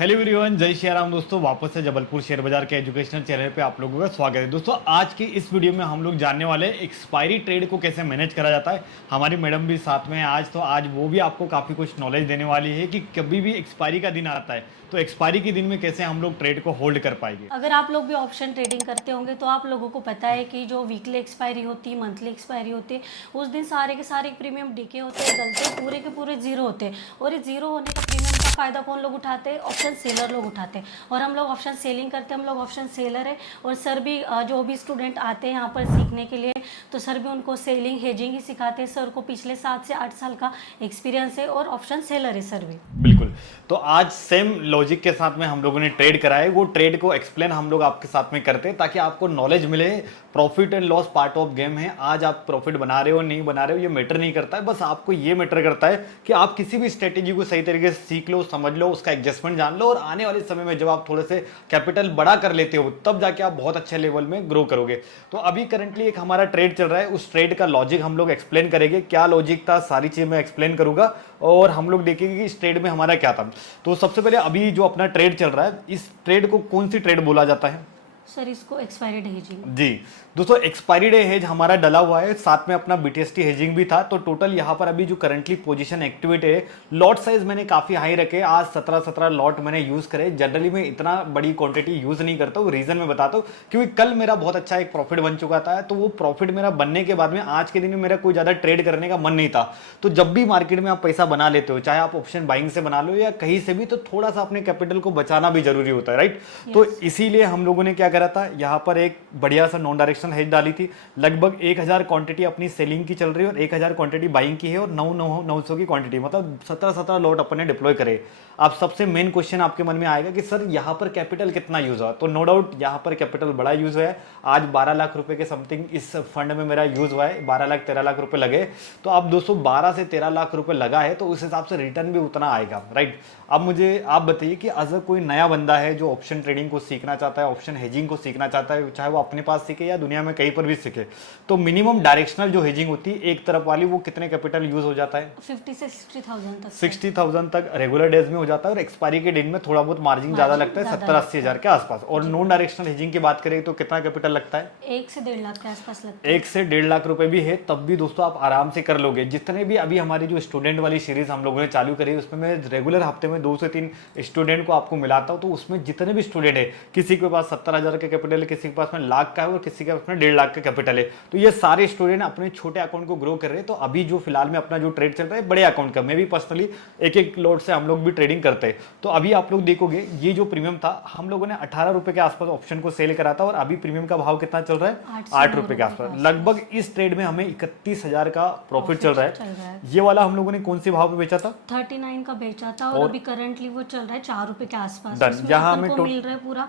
Hello everyone, जय श्री राम दोस्तों। वापस से जबलपुर शेयर बाजार के एजुकेशनल चैनल पे आप लोगों का स्वागत है। दोस्तों आज की इस वीडियो में हम लोग जानने वाले हैं एक्सपायरी ट्रेड को कैसे मैनेज करा जाता है। हमारी मैडम भी साथ में है आज, तो आज वो भी आपको काफ़ी कुछ नॉलेज देने वाली है कि कभी भी एक्सपायरी का दिन आता है तो एक्सपायरी के दिन में कैसे हम लोग ट्रेड को होल्ड कर पाएंगे। अगर आप लोग भी ऑप्शन ट्रेडिंग करते होंगे तो आप लोगों को पता है कि जो वीकली एक्सपायरी होती है, मंथली एक्सपायरी होती है, उस दिन सारे के सारे प्रीमियम डीके होते हैं, गलते पूरे के पूरे जीरो होते हैं। और ये जीरो होने का प्रीमियम का फायदा कौन लोग उठाते हैं? ऑप्शन सेलर लोग उठाते हैं। और हम लोग ऑप्शन सेलिंग करते हैं, हम लोग ऑप्शन सेलर है। और सर भी जो भी स्टूडेंट आते हैं यहाँ पर सीखने के लिए, तो सर भी उनको सेलिंग हेजिंग ही सिखाते हैं। सर को पिछले 7 से 8 साल का एक्सपीरियंस है और ऑप्शन सेलर है सर भी। बिल्कुल, तो आज सेम लॉजिक के साथ में हम लोगों ने ट्रेड कराए, वो ट्रेड को एक्सप्लेन हम लोग आपके साथ में करते हैं ताकि आपको नॉलेज मिले। Profit and loss part of game है। आज आप प्रॉफिट बना रहे हो नहीं बना रहे हो ये मैटर नहीं करता है, बस आपको ये मैटर करता है कि आप किसी भी स्ट्रेटेजी को सही तरीके से सीख लो, समझ लो, उसका एडजस्टमेंट जान लो, और आने वाले समय में जब आप थोड़े से कैपिटल बड़ा कर लेते हो तब जाके आप बहुत अच्छे लेवल में ग्रो करोगे। तो अभी करंटली एक हमारा ट्रेड चल रहा है, उस ट्रेड का लॉजिक हम लोग एक्सप्लेन करेंगे। क्या लॉजिक था, सारी चीज़ मैं एक्सप्लेन करूंगा और हम लोग देखेंगे कि इस ट्रेड में हमारा क्या था। तो सबसे पहले अभी जो अपना ट्रेड चल रहा है, इस ट्रेड को कौन सी ट्रेड बोला जाता है? सर इसको एक्सपायरी हेजिंग। जी दोस्तों, एक्सपायरी डे हेज हमारा डला हुआ है, साथ में अपना बीटीएसटी हेजिंग भी था। तो टोटल यहाँ पर अभी जो करंटली पोजीशन एक्टिवेट है, लॉट साइज मैंने काफी हाई रखे। आज 17 लॉट मैंने यूज करे। जनरली मैं इतना बड़ी क्वांटिटी यूज नहीं करता हूँ, रीजन मैं बताता हूँ क्योंकि कल मेरा बहुत अच्छा एक प्रॉफिट बन चुका था। तो वो प्रॉफिट मेरा बनने के बाद में आज के दिन में मेरा कोई ज्यादा ट्रेड करने का मन नहीं था। तो जब भी मार्केट में आप पैसा बना लेते हो, चाहे आप ऑप्शन बाइंग से बना लो या कहीं से भी, तो थोड़ा सा अपने कैपिटल को बचाना भी जरूरी होता है, राइट। तो इसीलिए हम लोगों ने क्या करा था, यहाँ पर एक बढ़िया सा नॉन डायरेक्शनल हेज डाली थी। लगभग 1000 क्वांटिटी अपनी सेलिंग की चल रही है और 1000 क्वांटिटी बाइंग की है और 900 की क्वांटिटी, मतलब 17 लॉट अपने डिप्लॉय करे। अब सबसे मेन क्वेश्चन आपके मन में आएगा कि सर यहाँ पर कैपिटल कितना यूज हुआ? तो नो डाउट यहाँ पर कैपिटल बड़ा यूज हुआ है। आज 12 लाख रुपए के समथिंग इस फंड में मेरा यूज हुआ है। 12 लाख 13 लाख रुपए लगे। तो अब दोस्तों 12 से 13 लाख रुपए लगा है तो उस हिसाब से रिटर्न भी उतना आएगा, राइट। अब मुझे आप बताइए कि अगर कोई नया बंदा है जो ऑप्शन ट्रेडिंग को सीखना चाहता है, ऑप्शन हेजिंग को सीखना चाहता है, चाहे वो अपने पास सीखे या दुनिया में कहीं पर भी सीखे, तो मिनिमम डायरेक्शनल जो हेजिंग होती है एक तरफ वाली, वो कितने कैपिटल यूज हो जाता है? 50 से 60,000 तक। 60,000 तक रेगुलर डेज में हो जाता है और एक्सपायरी के दिन में थोड़ा बहुत मार्जिन ज्यादा लगता है, 70-80 हजार के आसपास। और नॉन डायरेक्शनल हेजिंग की बात करें तो कितना कैपिटल लगता है? 1 से 1.5 लाख के आसपास लगता है। 1 से 1.5 लाख रुपए भी है, तब भी दोस्तों आप आराम से कर लोगे। जितने भी अभी हमारी जो स्टूडेंट वाली सीरीज हम लोगों ने चालू करी, उसमें मैं रेगुलर हफ्ते में 2 से 3 स्टूडेंट को आपको मिलाता हूं। तो उसमें जितने भी स्टूडेंट है, किसी के पास 70,000 का कैपिटल है, किसी के पास में लाख का है और किसी के पास में 1.5 लाख का कैपिटल है। तो ये सारे स्टूडेंट अपने छोटे अकाउंट को ग्रो कर रहे हैं। तो अभी जो फिलहाल में अपना जो ट्रेड चल रहा है बड़े अकाउंट का, मैं भी पर्सनली एक लॉट से हम लोग भी ट्रेडिंग करते हैं। तो अभी आप लोग देखोगे ये जो प्रीमियम था, हम लोगों ने 18 रुपए के आसपास ऑप्शन को सेल करा था और अभी प्रीमियम का भाव कितना चल रहा है? 8 रुपए के आसपास। लगभग इस ट्रेड में हमें 31,000 का प्रॉफिट चल रहा है। ये वाला हम लोगों ने कौन से भाव पे बेचा था? 39 का बेचा था और अभी करंटली वो चल रहा है 4 रुपए के आसपास। जहां हमें मिल रहा है पूरा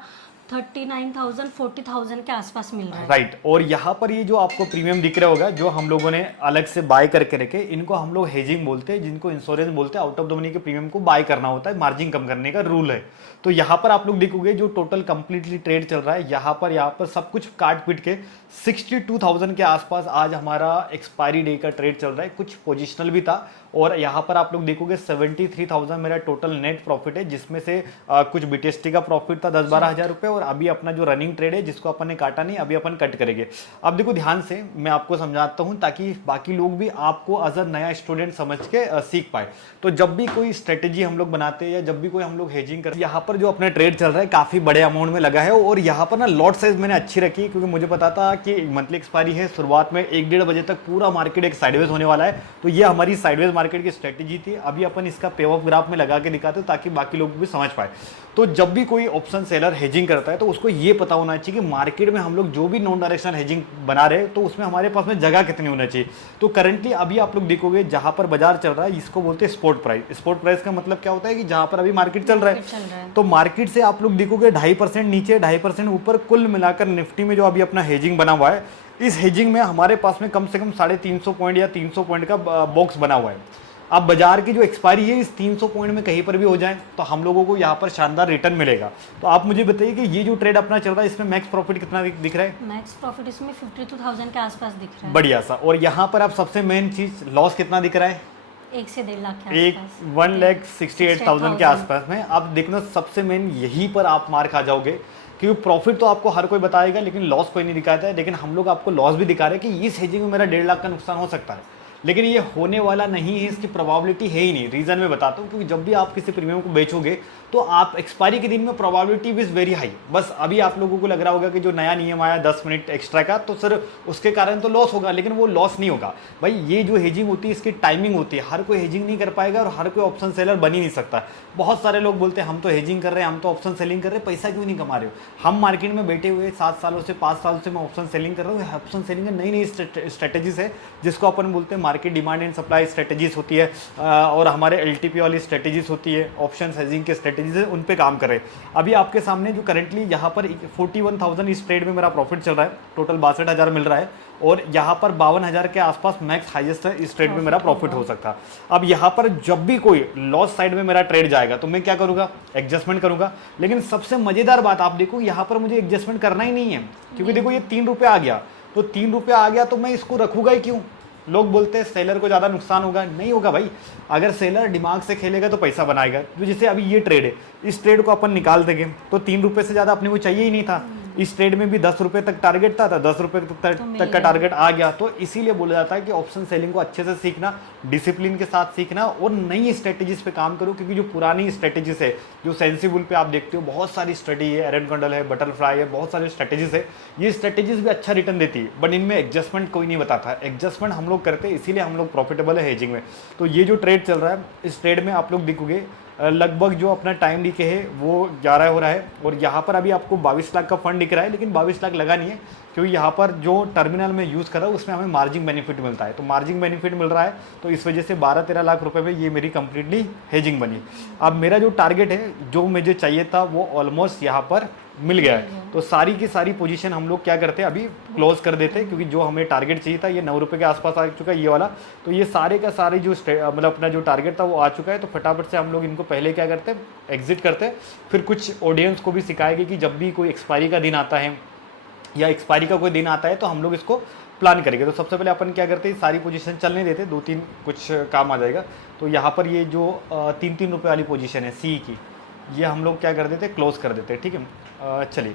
39,000 40,000 के आसपास मिल रहा है, राइट। और यहाँ पर ये जो आपको प्रीमियम दिख रहा होगा, जो हम लोगों ने अलग से बाय करके रखे, इनको हम लोग हेजिंग बोलते हैं, जिनको इंश्योरेंस बोलते हैं। आउट ऑफ द मनी के प्रीमियम को बाय करना होता है, मार्जिन कम करने का रूल है। तो यहाँ पर आप लोग देखोगे जो टोटल कंप्लीटली ट्रेड चल रहा है, यहाँ पर सब कुछ काट पीट के 62,000 के आसपास आज हमारा एक्सपायरी डे का ट्रेड चल रहा है। कुछ पोजिशनल भी था और यहाँ पर आप लोग देखोगे 73,000 मेरा टोटल नेट प्रॉफिट है, जिसमें से कुछ बीटीएसटी का प्रॉफिट था 10-12 हजार रुपए, और अभी अपना जो रनिंग ट्रेड है जिसको अपन ने काटा नहीं, अभी अपन कट करेंगे। अब देखो ध्यान से मैं आपको समझाता हूं ताकि बाकी लोग भी आपको एज अ नया स्टूडेंट समझ के सीख पाए। तो जब भी कोई स्ट्रेटेजी हम लोग बनाते हैं या जब भी कोई हम लोग हेजिंग करते हैं, यहाँ पर जो अपना ट्रेड चल रहा है काफी बड़े अमाउंट में लगा है। और यहाँ पर ना लॉट साइज मैंने अच्छी रखी क्योंकि मुझे पता था कि मंथली एक्सपायरी है, शुरुआत में 1-1.5 बजे तक पूरा मार्केट एक साइडवेज होने वाला है। तो ये हमारी साइडवेज मार्केट की स्ट्रेटेजी थी। अभी अपन इसका पे ऑफ ग्राफ में लगा के दिखाते हैं ताकि बाकी लोग भी समझ पाए। तो जब भी कोई ऑप्शन सेलर हेजिंग करता है तो उसको ये पता होना चाहिए कि मार्केट में हम लोग जो भी नॉन डायरेक्शनल हेजिंग बना रहे हैं तो उसमें हमारे पास में जगह कितनी होना चाहिए। तो करंटली अभी आप लोग देखोगे जहां पर बाजार चल रहा है, इसको बोलते हैं स्पॉट प्राइस। स्पॉट प्राइस का मतलब क्या होता है कि जहां पर अभी मार्केट चल रहा है, तो मार्केट से आप लोग देखोगे 2.5% नीचे 2.5% ऊपर, कुल मिलाकर निफ्टी में जो अभी अपना हेजिंग बना हुआ है, इस हेजिंग में हमारे पास में कम से कम 350 पॉइंट या 300 पॉइंट का बॉक्स बना हुआ है। अब बाजार की जो एक्सपायरी है इस 300 पॉइंट में कहीं पर भी हो जाए तो हम लोगों को यहाँ पर शानदार रिटर्न मिलेगा। तो आप मुझे बताइए कि ये जो ट्रेड अपना चल रहा है इसमें मैक्स प्रॉफिट कितना दिख रहा है? मैक्स प्रॉफिट इसमें 52,000 के आसपास दिख रहा है। बढ़िया सा। और यहाँ पर आप सबसे मेन चीज लॉस कितना दिख रहा है? 1 से 1.5 लाख के एक आसपास। 1,68,000 के आसपास में। अब देखना सबसे मेन यहीं पर आप मार खा जाओगे, क्योंकि प्रॉफिट तो आपको हर कोई बताएगा लेकिन लॉस कोई नहीं दिखाता है। लेकिन हम लोग आपको लॉस भी दिखा रहे हैं कि इस हेजिंग में मेरा 1.5 लाख का नुकसान हो सकता है, लेकिन ये होने वाला नहीं है, इसकी प्रोबेबिलिटी है ही नहीं। रीज़न मैं बताता हूँ, क्योंकि जब भी आप किसी प्रीमियम को बेचोगे तो आप एक्सपायरी के दिन में प्रोबेबिलिटी इज़ वेरी हाई। बस अभी आप लोगों को लग रहा होगा कि जो नया नियम आया 10 मिनट एक्स्ट्रा का, तो सर उसके कारण तो लॉस होगा, लेकिन वो लॉस नहीं होगा भाई। ये जो हेजिंग होती है इसकी टाइमिंग होती है, हर कोई हेजिंग नहीं कर पाएगा और हर कोई ऑप्शन सेलर बन ही नहीं सकता। बहुत सारे लोग बोलते हैं हम तो हेजिंग कर रहे हैं, हम तो ऑप्शन सेलिंग कर रहे हैं, पैसा क्यों नहीं कमा रहे हो। हम मार्केट में बैठे हुए 7 सालों से 5 साल से मैं ऑप्शन सेलिंग कर रहा हूँ। ऑप्शन सेलिंग में नई नई स्ट्रेटेजीज है जिसको अपन बोलते हैं market demand and supply strategies होती है, और हमारे LTP वाली स्ट्रेटेजीज होती है, ऑप्शन हेजिंग के स्ट्रेटेजीज है, उन पे काम कर रहे हैं। अभी आपके सामने जो करंटली यहाँ पर 41,000 इस ट्रेड में मेरा प्रॉफिट चल रहा है, टोटल 62,000 मिल रहा है, और यहाँ पर 52,000 के आसपास मैक्स हाईएस्ट है इस ट्रेड में मेरा प्रॉफिट हो सकता है। अब यहाँ पर जब भी कोई लॉस साइड में मेरा ट्रेड जाएगा तो मैं क्या करूँगा, एडजस्टमेंट करूँगा। लेकिन सबसे मज़ेदार बात आप देखो, यहाँ पर मुझे एडजस्टमेंट करना ही नहीं है, क्योंकि देखो ये 3 रुपये आ गया, तो 3 रुपये आ गया तो मैं इसको रखूँगा ही क्यों। लोग बोलते हैं सेलर को ज़्यादा नुकसान होगा, नहीं होगा भाई। अगर सेलर दिमाग से खेलेगा तो पैसा बनाएगा। तो जैसे अभी ये ट्रेड है, इस ट्रेड को अपन निकाल देंगे तो 3 रुपये से ज़्यादा अपने को चाहिए ही नहीं था। इस ट्रेड में भी 10 रुपये तक टारगेट था, 10 रुपये तक का टारगेट आ गया। तो इसीलिए बोला जाता है कि ऑप्शन सेलिंग को अच्छे से सीखना, डिसिप्लिन के साथ सीखना और नई स्ट्रेटेजीज पे काम करो, क्योंकि जो पुरानी स्ट्रेटेजीज है, जो सेंसिबल पे आप देखते हो बहुत सारी स्ट्रेटेजी है, एरन कंडल है, बटरफ्लाई है, बहुत सारी स्ट्रेटेजीज है। ये स्ट्रेटेजीज भी अच्छा रिटर्न देती है, बट इनमें एडजस्टमेंट कोई नहीं बताता। एडजस्टमेंट हम लोग करते हैं, इसीलिए हम लोग प्रॉफिटेबल है हेजिंग में। तो ये जो ट्रेड चल रहा है, इस ट्रेड में आप लोग दिखोगे लगभग जो अपना टाइम डीके है वो 11 हो रहा है, और यहाँ पर अभी आपको 22 लाख का फंड दिख रहा है, लेकिन 22 लाख लगा नहीं है, क्योंकि यहाँ पर जो टर्मिनल में यूज़ कर रहा हूँ उसमें हमें मार्जिन बेनिफिट मिलता है। तो मार्जिन बेनिफिट मिल रहा है, तो इस वजह से 12-13 लाख रुपए में ये मेरी कंप्लीटली हेजिंग बनी। अब मेरा जो टारगेट है, जो मुझे चाहिए था, वो ऑलमोस्ट यहाँ पर मिल गया है। तो सारी की सारी पोजीशन हम लोग क्या करते हैं, अभी क्लोज कर देते हैं, क्योंकि जो हमें टारगेट चाहिए था ये 9 रुपये के आसपास आ चुका है ये वाला। तो ये सारे का सारे जो मतलब अपना जो टारगेट था वो आ चुका है। तो फटाफट से हम लोग इनको पहले क्या करते हैं, एग्जिट करते हैं। फिर कुछ ऑडियंस को भी सिखाएंगे कि जब भी कोई एक्सपायरी का दिन आता है या एक्सपायरी का कोई दिन आता है तो हम लोग इसको प्लान करेंगे। तो सबसे पहले अपन क्या करते हैं, सारी पोजीशन चलने देते, 2-3 कुछ काम आ जाएगा। तो यहाँ पर ये जो 3-3 रुपये वाली पोजीशन है सी की, ये हम लोग क्या कर देते, क्लोज कर देते, ठीक है। चलिए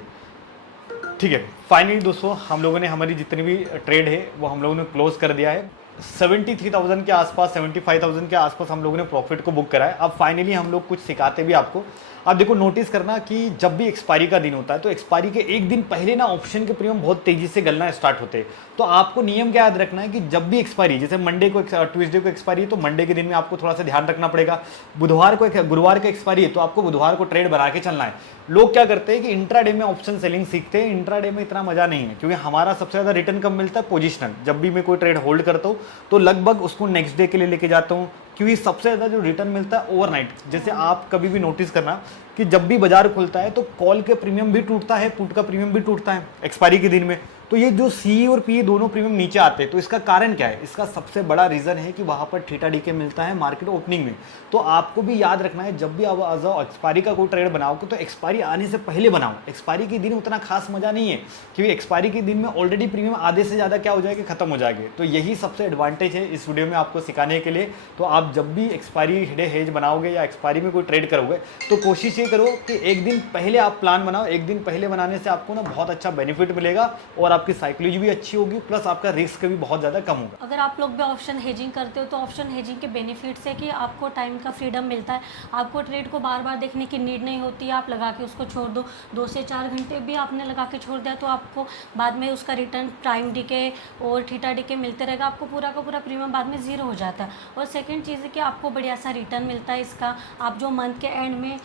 ठीक है, फाइनली दोस्तों हम लोगों ने हमारी जितनी भी ट्रेड है वो हम लोगों ने क्लोज कर दिया है। 73,000 के आसपास, 75,000 के आसपास हम लोगों ने प्रॉफिट को बुक करा है। अब फाइनली हम लोग कुछ सिखाते भी आपको। अब देखो नोटिस करना कि जब भी एक्सपायरी का दिन होता है तो एक्सपायरी के एक दिन पहले ना ऑप्शन के प्रीमियम बहुत तेजी से गलना स्टार्ट होते हैं। तो आपको नियम क्या याद रखना है कि जब भी एक्सपायरी, जैसे मंडे को ट्यूसडे को एक्सपायरी है तो मंडे के दिन में आपको थोड़ा सा ध्यान रखना पड़ेगा। बुधवार को गुरुवार का एक्सपायरी है तो आपको बुधवार को ट्रेड बना के चलना है। लोग क्या करते हैं कि इंट्राडे में ऑप्शन सेलिंग सीखते हैं, इंट्राडे में इतना मजा नहीं है, क्योंकि हमारा सबसे ज़्यादा रिटर्न कब मिलता है, पोजिशनल। जब भी मैं कोई ट्रेड होल्ड करता हूँ तो लगभग उसको नेक्स्ट डे के लिए लेके जाता हूँ, क्योंकि सबसे ज़्यादा जो रिटर्न मिलता है ओवरनाइट। जैसे आप कभी भी नोटिस करना कि जब भी बाजार खुलता है तो कॉल के प्रीमियम भी टूटता है, पुट का प्रीमियम भी टूटता है एक्सपायरी के दिन में। तो ये जो सी और पी दोनों प्रीमियम नीचे आते हैं, तो इसका कारण क्या है, इसका सबसे बड़ा रीज़न है कि वहाँ पर थीटा डीके मिलता है मार्केट ओपनिंग में। तो आपको भी याद रखना है, जब भी आप एक्सपायरी का कोई ट्रेड बनाओगे तो एक्सपायरी आने से पहले बनाओ। एक्सपायरी के दिन उतना खास मजा नहीं है, क्योंकि एक्सपायरी के दिन में ऑलरेडी प्रीमियम आधे से ज़्यादा क्या हो जाएगी, खत्म हो जाएगी। तो यही सबसे एडवांटेज है इस वीडियो में आपको सिखाने के लिए। तो आप जब भी एक्सपायरी हेज बनाओगे या एक्सपायरी में कोई ट्रेड करोगे तो कोशिश ये करो कि एक दिन पहले आप प्लान बनाओ। एक दिन पहले बनाने से आपको ना बहुत अच्छा बेनिफिट मिलेगा और आपकी साइकोलॉजी भी अच्छी होगी, प्लस आपका रिस्क भी बहुत ज़्यादा कम होगा। अगर आप लोग भी ऑप्शन हेजिंग करते हो तो ऑप्शन हेजिंग के बेनिफिट्स है कि आपको टाइम का फ्रीडम मिलता है। आपको ट्रेड को बार बार देखने की नीड नहीं होती है, आप लगा के उसको छोड़ दो। 2 से 4 घंटे भी आपने लगा के छोड़ दिया तो आपको बाद में उसका रिटर्न टाइम डीके और थीटा डीके मिलते रहेगा। आपको पूरा का पूरा प्रीमियम बाद में ज़ीरो हो जाता है। और सेकेंड चीज़ है कि आपको बढ़िया सा रिटर्न मिलता है इसका। आप जो मंथ के एंड में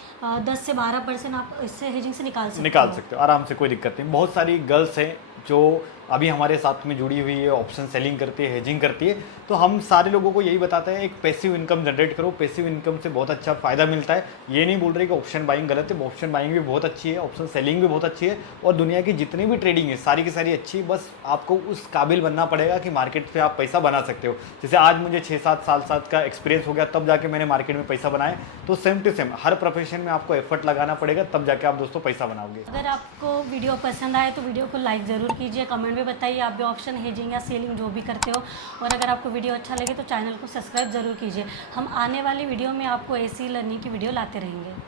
10 से 12% आप इससे हेजिंग से निकाल सकते हो आराम से, कोई दिक्कत नहीं। बहुत सारी गर्ल्स हैं जो अभी हमारे साथ में जुड़ी हुई है, ऑप्शन सेलिंग करती है, हेजिंग करती है। तो हम सारे लोगों को यही बताते हैं, एक पैसिव इनकम जनरेट करो। पैसिव इनकम से बहुत अच्छा फ़ायदा मिलता है। ये नहीं बोल रहे कि ऑप्शन बाइंग गलत है, ऑप्शन बाइंग भी बहुत अच्छी है, ऑप्शन सेलिंग भी बहुत अच्छी है, और दुनिया की जितनी भी ट्रेडिंग है सारी की सारी अच्छी है। बस आपको उस काबिल बनना पड़ेगा कि मार्केट पर आप पैसा बना सकते हो। जैसे आज मुझे 6-7 साल का एक्सपीरियंस हो गया, तब जाके मैंने मार्केट में पैसा बनाया। तो सेम टू सेम हर प्रोफेशन में आपको एफर्ट लगाना पड़ेगा, तब जाके आप दोस्तों पैसा बनाओगे। अगर आपको वीडियो पसंद आए तो वीडियो को लाइक ज़रूर कीजिए, कमेंट कमेंट में बताइए आप भी ऑप्शन हेजिंग या सेलिंग जो भी करते हो। और अगर आपको वीडियो अच्छा लगे तो चैनल को सब्सक्राइब ज़रूर कीजिए। हम आने वाली वीडियो में आपको ऐसी लर्निंग की वीडियो लाते रहेंगे।